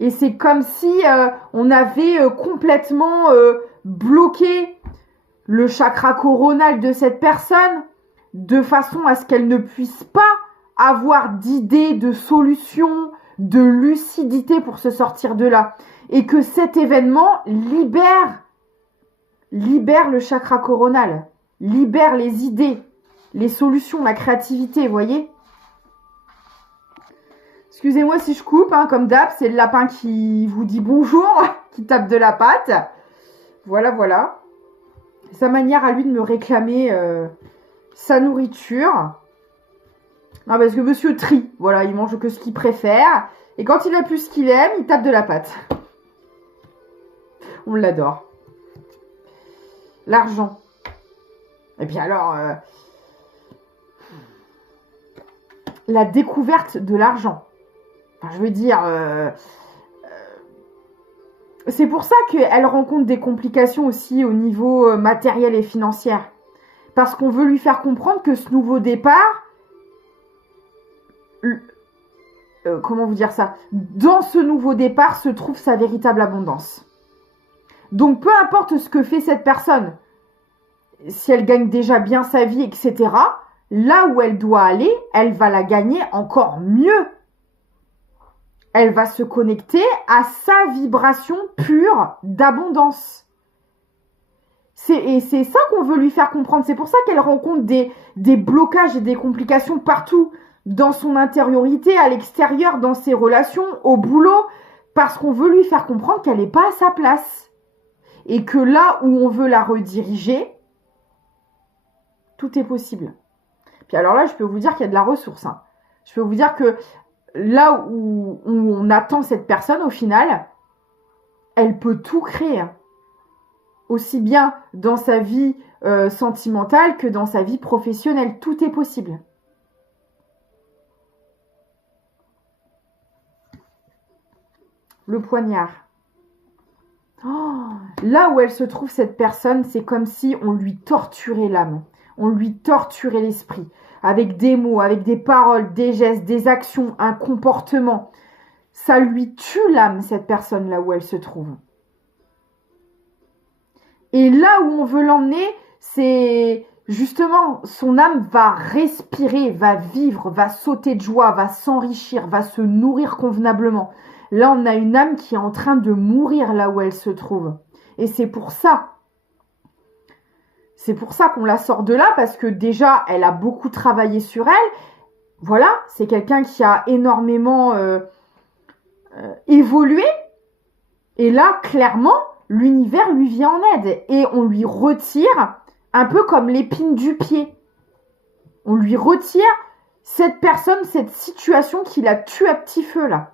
Et c'est comme si on avait complètement bloqué le chakra coronal de cette personne, de façon à ce qu'elle ne puisse pas avoir d'idées, de solutions, de lucidité pour se sortir de là. Et que cet événement libère le chakra coronal, libère les idées, les solutions, la créativité, vous voyez ? Excusez-moi si je coupe, hein, comme d'hab, c'est le lapin qui vous dit bonjour, qui tape de la patte. Voilà, voilà. Sa manière à lui de me réclamer sa nourriture. Non, parce que monsieur trie. Voilà, il mange que ce qu'il préfère. Et quand il a plus ce qu'il aime, il tape de la patte. On l'adore. L'argent. Et puis alors... la découverte de l'argent. Enfin, je veux dire... c'est pour ça qu'elle rencontre des complications aussi au niveau matériel et financier. Parce qu'on veut lui faire comprendre que ce nouveau départ... comment vous dire ça ? Dans ce nouveau départ se trouve sa véritable abondance. Donc peu importe ce que fait cette personne, si elle gagne déjà bien sa vie, etc., là où elle doit aller, elle va la gagner encore mieux. Elle va se connecter à sa vibration pure d'abondance. Et c'est ça qu'on veut lui faire comprendre. C'est pour ça qu'elle rencontre des blocages et des complications partout, dans son intériorité, à l'extérieur, dans ses relations, au boulot, parce qu'on veut lui faire comprendre qu'elle n'est pas à sa place. Et que là où on veut la rediriger, tout est possible. Puis alors là, je peux vous dire qu'il y a de la ressource. Hein. Je peux vous dire que là où on attend cette personne, au final, elle peut tout créer. Aussi bien dans sa vie sentimentale que dans sa vie professionnelle. Tout est possible. Le poignard. Oh, là où elle se trouve, cette personne, c'est comme si on lui torturait l'âme. On lui torturait l'esprit. Avec des mots, avec des paroles, des gestes, des actions, un comportement. Ça lui tue l'âme, cette personne, là où elle se trouve. Et là où on veut l'emmener, c'est justement, son âme va respirer, va vivre, va sauter de joie, va s'enrichir, va se nourrir convenablement. Là, on a une âme qui est en train de mourir là où elle se trouve. Et c'est pour ça. C'est pour ça qu'on la sort de là, parce que déjà, elle a beaucoup travaillé sur elle. Voilà, c'est quelqu'un qui a énormément évolué. Et là, clairement, l'univers lui vient en aide. Et on lui retire, un peu comme l'épine du pied. On lui retire cette personne, cette situation qui la tue à petit feu, là.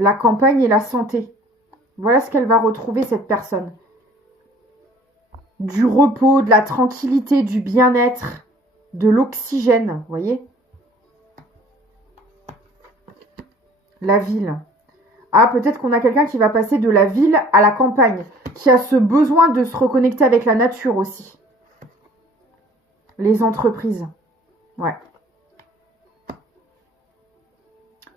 La campagne et la santé. Voilà ce qu'elle va retrouver, cette personne. Du repos, de la tranquillité, du bien-être, de l'oxygène, vous voyez? La ville. Ah, peut-être qu'on a quelqu'un qui va passer de la ville à la campagne, qui a ce besoin de se reconnecter avec la nature aussi. Les entreprises. Ouais.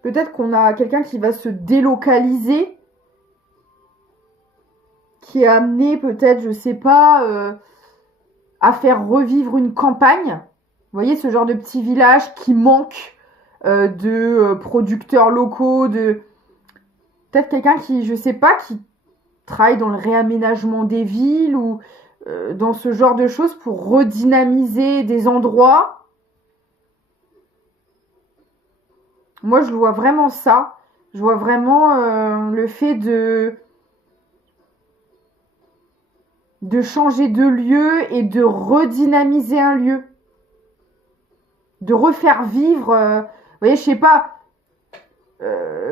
Peut-être qu'on a quelqu'un qui va se délocaliser, qui est amené peut-être, je sais pas, à faire revivre une campagne. Vous voyez, ce genre de petit village qui manque de producteurs locaux, de... Peut-être quelqu'un qui, je sais pas, qui travaille dans le réaménagement des villes ou dans ce genre de choses pour redynamiser des endroits. Moi, je vois vraiment ça. Je vois vraiment le fait de changer de lieu et de redynamiser un lieu. De refaire vivre. Vous voyez, je sais pas,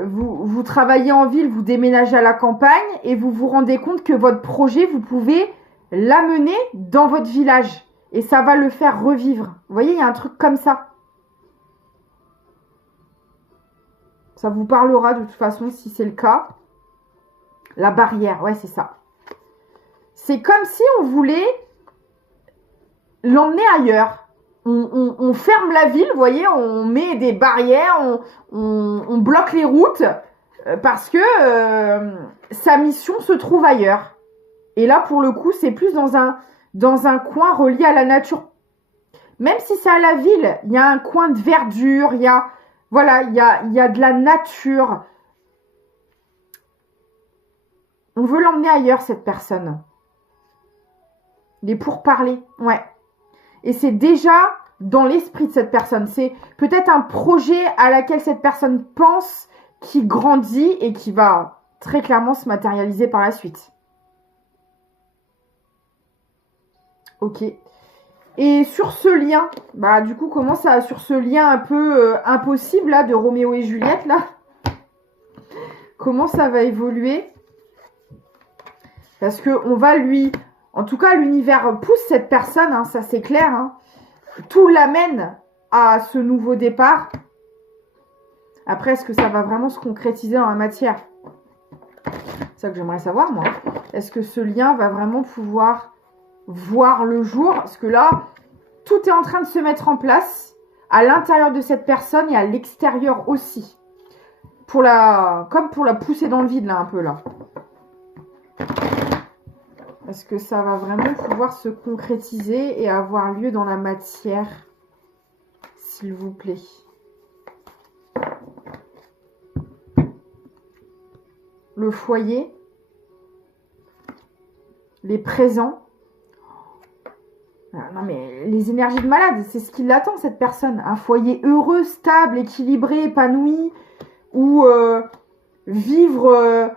vous travaillez en ville, vous déménagez à la campagne et vous vous rendez compte que votre projet, vous pouvez l'amener dans votre village. Et ça va le faire revivre. Vous voyez, il y a un truc comme ça. Ça vous parlera de toute façon si c'est le cas. La barrière, ouais, c'est ça. C'est comme si on voulait l'emmener ailleurs. On ferme la ville, vous voyez, on met des barrières, on bloque les routes parce que sa mission se trouve ailleurs. Et là, pour le coup, c'est plus dans un coin relié à la nature. Même si c'est à la ville, il y a un coin de verdure, il y a de la nature. On veut l'emmener ailleurs, cette personne. Les pourparlers, ouais. Et c'est déjà dans l'esprit de cette personne. C'est peut-être un projet à laquelle cette personne pense, qui grandit et qui va très clairement se matérialiser par la suite. Ok. Et sur ce lien, bah du coup, sur ce lien un peu impossible là de Roméo et Juliette là, comment ça va évoluer? Parce que on va lui, en tout cas, l'univers pousse cette personne, hein, ça c'est clair. Hein. Tout l'amène à ce nouveau départ. Après, est-ce que ça va vraiment se concrétiser dans la matière? C'est ça que j'aimerais savoir, moi. Est-ce que ce lien va vraiment pouvoir voir le jour? Parce que là, tout est en train de se mettre en place à l'intérieur de cette personne et à l'extérieur aussi. Comme pour la pousser dans le vide, là, un peu, là. Est-ce que ça va vraiment pouvoir se concrétiser et avoir lieu dans la matière? S'il vous plaît. Le foyer. les présents. Non mais les énergies de malade, c'est ce qui l'attend cette personne. Un foyer heureux, stable, équilibré, épanoui, où vivre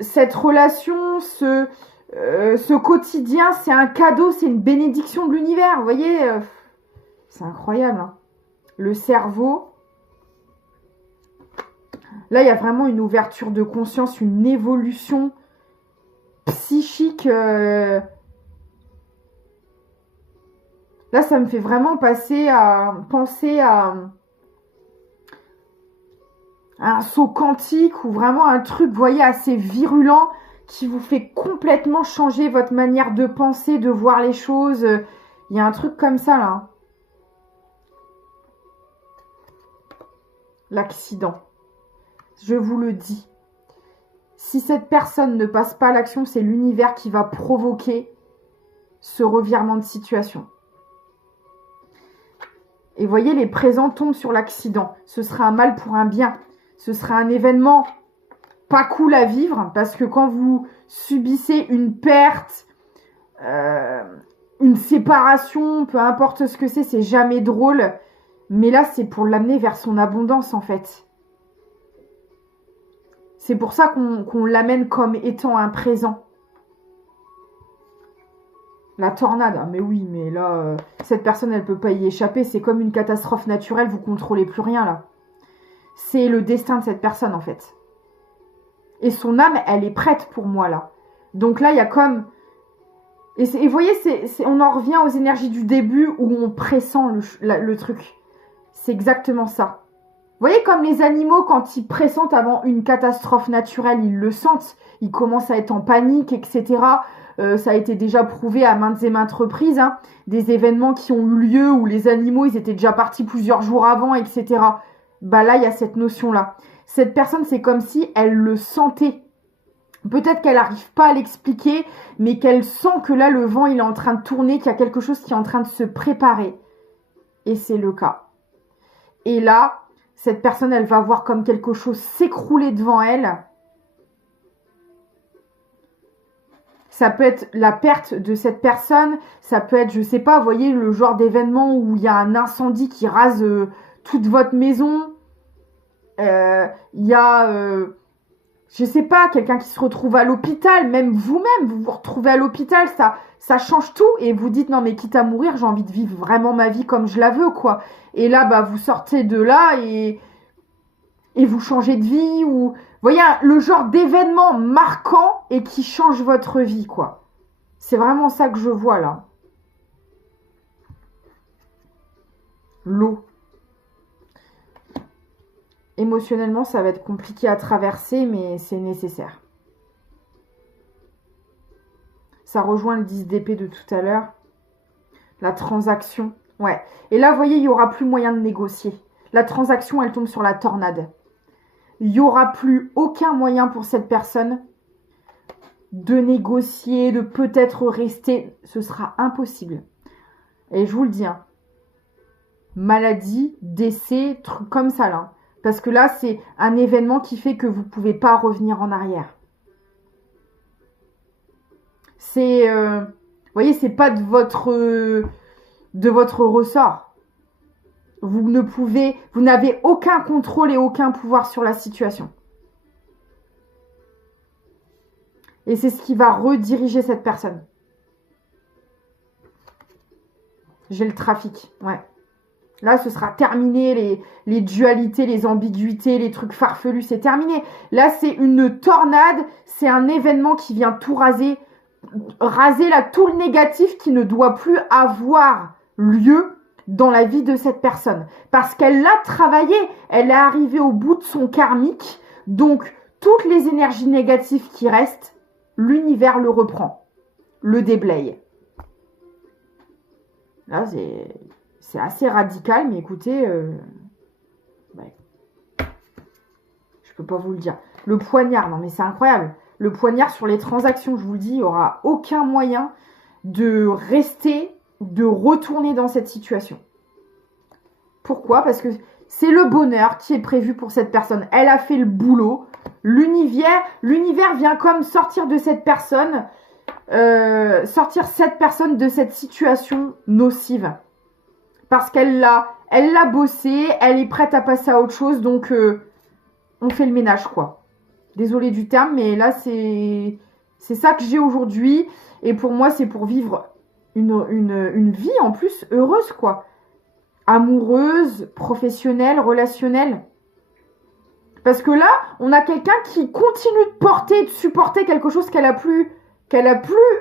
cette relation, ce quotidien, c'est un cadeau, c'est une bénédiction de l'univers. Vous voyez, c'est incroyable. Hein. Le cerveau. Là, il y a vraiment une ouverture de conscience, une évolution psychique. Là, ça me fait vraiment penser à un saut quantique ou vraiment un truc, vous voyez, assez virulent qui vous fait complètement changer votre manière de penser, de voir les choses. Il y a un truc comme ça, là. L'accident. Je vous le dis. Si cette personne ne passe pas à l'action, c'est l'univers qui va provoquer ce revirement de situation. Et voyez, les présents tombent sur l'accident. Ce sera un mal pour un bien. Ce sera un événement pas cool à vivre. Parce que quand vous subissez une perte, une séparation, peu importe ce que c'est jamais drôle. Mais là, c'est pour l'amener vers son abondance, en fait. C'est pour ça qu'on l'amène comme étant un présent. La tornade, mais oui, mais là, cette personne, elle peut pas y échapper. C'est comme une catastrophe naturelle, vous contrôlez plus rien, là. C'est le destin de cette personne, en fait. Et son âme, elle est prête pour moi, là. Donc là, il y a comme... Et vous voyez, on en revient aux énergies du début où on pressent le truc. C'est exactement ça. Vous voyez, comme les animaux, quand ils pressentent avant une catastrophe naturelle, ils le sentent. Ils commencent à être en panique, etc. Ça a été déjà prouvé à maintes et maintes reprises. Hein, des événements qui ont eu lieu où les animaux, ils étaient déjà partis plusieurs jours avant, etc. Bah là, il y a cette notion-là. Cette personne, c'est comme si elle le sentait. Peut-être qu'elle n'arrive pas à l'expliquer, mais qu'elle sent que là, le vent, il est en train de tourner, qu'il y a quelque chose qui est en train de se préparer. Et c'est le cas. Et là, cette personne, elle va voir comme quelque chose s'écrouler devant elle. Ça peut être la perte de cette personne. Ça peut être, je sais pas, vous voyez, le genre d'événement où il y a un incendie qui rase toute votre maison. Il y a... je sais pas, quelqu'un qui se retrouve à l'hôpital, même vous-même, vous vous retrouvez à l'hôpital, ça change tout. Et vous dites, non mais quitte à mourir, j'ai envie de vivre vraiment ma vie comme je la veux, quoi. Et là, bah, vous sortez de là et vous changez de vie. Ou vous voyez, le genre d'événement marquant et qui change votre vie, quoi. C'est vraiment ça que je vois, là. L'eau. Émotionnellement, ça va être compliqué à traverser, mais c'est nécessaire. Ça rejoint le 10 d'épée de tout à l'heure. La transaction. Ouais. Et là, vous voyez, il n'y aura plus moyen de négocier. La transaction, elle tombe sur la tornade. Il n'y aura plus aucun moyen pour cette personne de négocier, de peut-être rester. Ce sera impossible. Et je vous le dis, hein, maladie, décès, trucs comme ça, là. Parce que là, c'est un événement qui fait que vous ne pouvez pas revenir en arrière. C'est, vous voyez, c'est pas de votre ressort. Vous n'avez aucun contrôle et aucun pouvoir sur la situation. Et c'est ce qui va rediriger cette personne. J'ai le trafic, ouais. Là, ce sera terminé, les dualités, les ambiguïtés, les trucs farfelus, c'est terminé. Là, c'est une tornade, c'est un événement qui vient tout raser là, tout le négatif qui ne doit plus avoir lieu dans la vie de cette personne. Parce qu'elle l'a travaillé, elle est arrivée au bout de son karmique, donc toutes les énergies négatives qui restent, l'univers le reprend, le déblaye. Là, c'est assez radical, mais écoutez, ouais. Je peux pas vous le dire. Le poignard, non mais c'est incroyable. Le poignard sur les transactions, je vous le dis, il n'y aura aucun moyen de rester, de retourner dans cette situation. Pourquoi ? Parce que c'est le bonheur qui est prévu pour cette personne. Elle a fait le boulot. L'univers vient comme sortir de cette personne sortir cette personne de cette situation nocive. Parce qu'elle l'a bossé, elle est prête à passer à autre chose, donc on fait le ménage, quoi. Désolée du terme, mais là, c'est ça que j'ai aujourd'hui. Et pour moi, c'est pour vivre une vie, en plus, heureuse, quoi. Amoureuse, professionnelle, relationnelle. Parce que là, on a quelqu'un qui continue de porter, de supporter quelque chose qu'elle a plus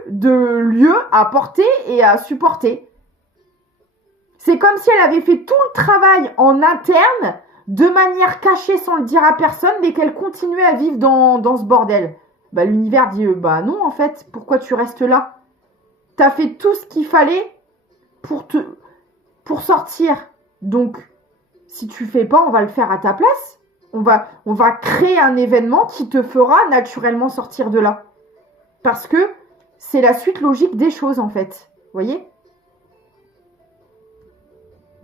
de lieu à porter et à supporter. C'est comme si elle avait fait tout le travail en interne, de manière cachée sans le dire à personne, mais qu'elle continuait à vivre dans ce bordel. Bah, l'univers dit, bah non, en fait, pourquoi tu restes là? T'as fait tout ce qu'il fallait pour sortir. Donc, si tu fais pas, on va le faire à ta place. On va créer un événement qui te fera naturellement sortir de là. Parce que c'est la suite logique des choses, en fait. Vous voyez?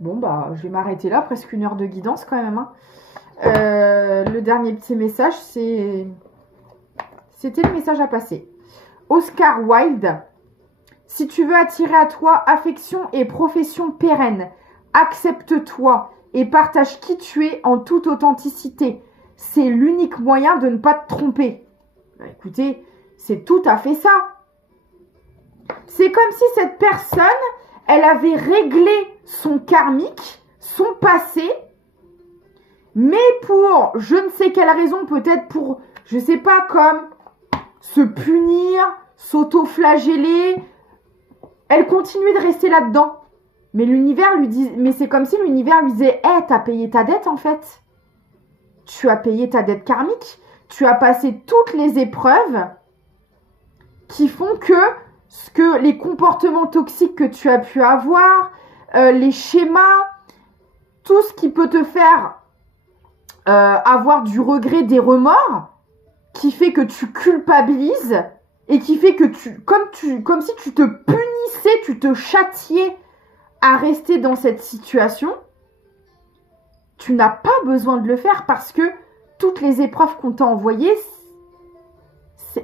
Bon, bah, je vais m'arrêter là. Presque 1 heure de guidance, quand même. Hein. Le dernier petit message, c'était le message à passer. Oscar Wilde. Si tu veux attirer à toi affection et profession pérenne, accepte-toi et partage qui tu es en toute authenticité. C'est l'unique moyen de ne pas te tromper. Bah, écoutez, c'est tout à fait ça. C'est comme si cette personne, elle avait réglé son karmique, son passé, mais pour je ne sais quelle raison, peut-être pour, je sais pas, comme se punir, s'auto-flageller, elle continue de rester là-dedans. Mais l'univers lui dit, mais c'est comme si l'univers lui disait, hey, t'as payé ta dette en fait. Tu as payé ta dette karmique. Tu as passé toutes les épreuves qui font que les comportements toxiques que tu as pu avoir, les schémas, tout ce qui peut te faire avoir du regret, des remords, qui fait que tu culpabilises et qui fait que comme si tu te punissais, tu te châtiais à rester dans cette situation, tu n'as pas besoin de le faire parce que toutes les épreuves qu'on t'a envoyées,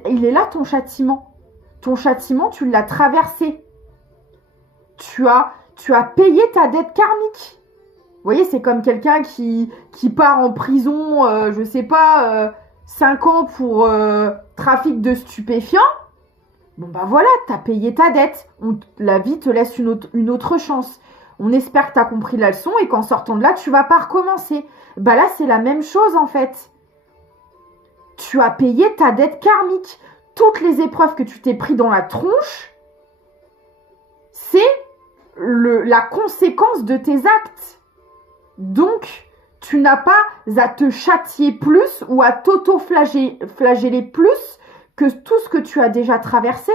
il est là ton châtiment. Ton châtiment, tu l'as traversé. Tu as payé ta dette karmique. Vous voyez, c'est comme quelqu'un qui part en prison, je sais pas, 5 ans pour trafic de stupéfiants. Bon bah voilà, t'as payé ta dette. La vie te laisse une autre chance. On espère que t'as compris la leçon et qu'en sortant de là, tu vas pas recommencer. Bah là, c'est la même chose en fait. Tu as payé ta dette karmique. Toutes les épreuves que tu t'es pris dans la tronche, c'est la conséquence de tes actes. Donc, tu n'as pas à te châtier plus ou à t'auto-flageller plus que tout ce que tu as déjà traversé.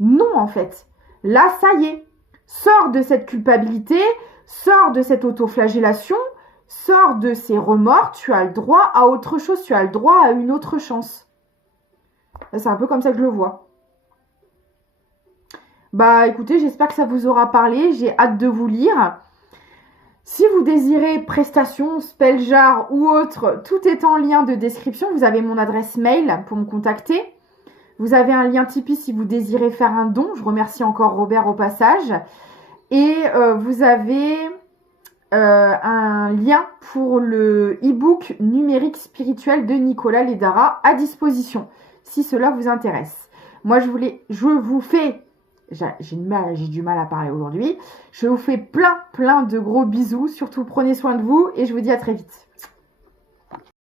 Non, en fait. Là, ça y est. Sors de cette culpabilité, sors de cette autoflagellation, sors de ces remords, tu as le droit à autre chose, tu as le droit à une autre chance. C'est un peu comme ça que je le vois. Bah écoutez, j'espère que ça vous aura parlé, j'ai hâte de vous lire. Si vous désirez prestations, spelljar ou autre, tout est en lien de description. Vous avez mon adresse mail pour me contacter. Vous avez un lien Tipeee si vous désirez faire un don. Je remercie encore Robert au passage. Et vous avez un lien pour le e-book numérique spirituel de Nicolas Ledara à disposition, si cela vous intéresse. Moi, j'ai du mal à parler aujourd'hui. Je vous fais plein de gros bisous. Surtout, prenez soin de vous et je vous dis à très vite.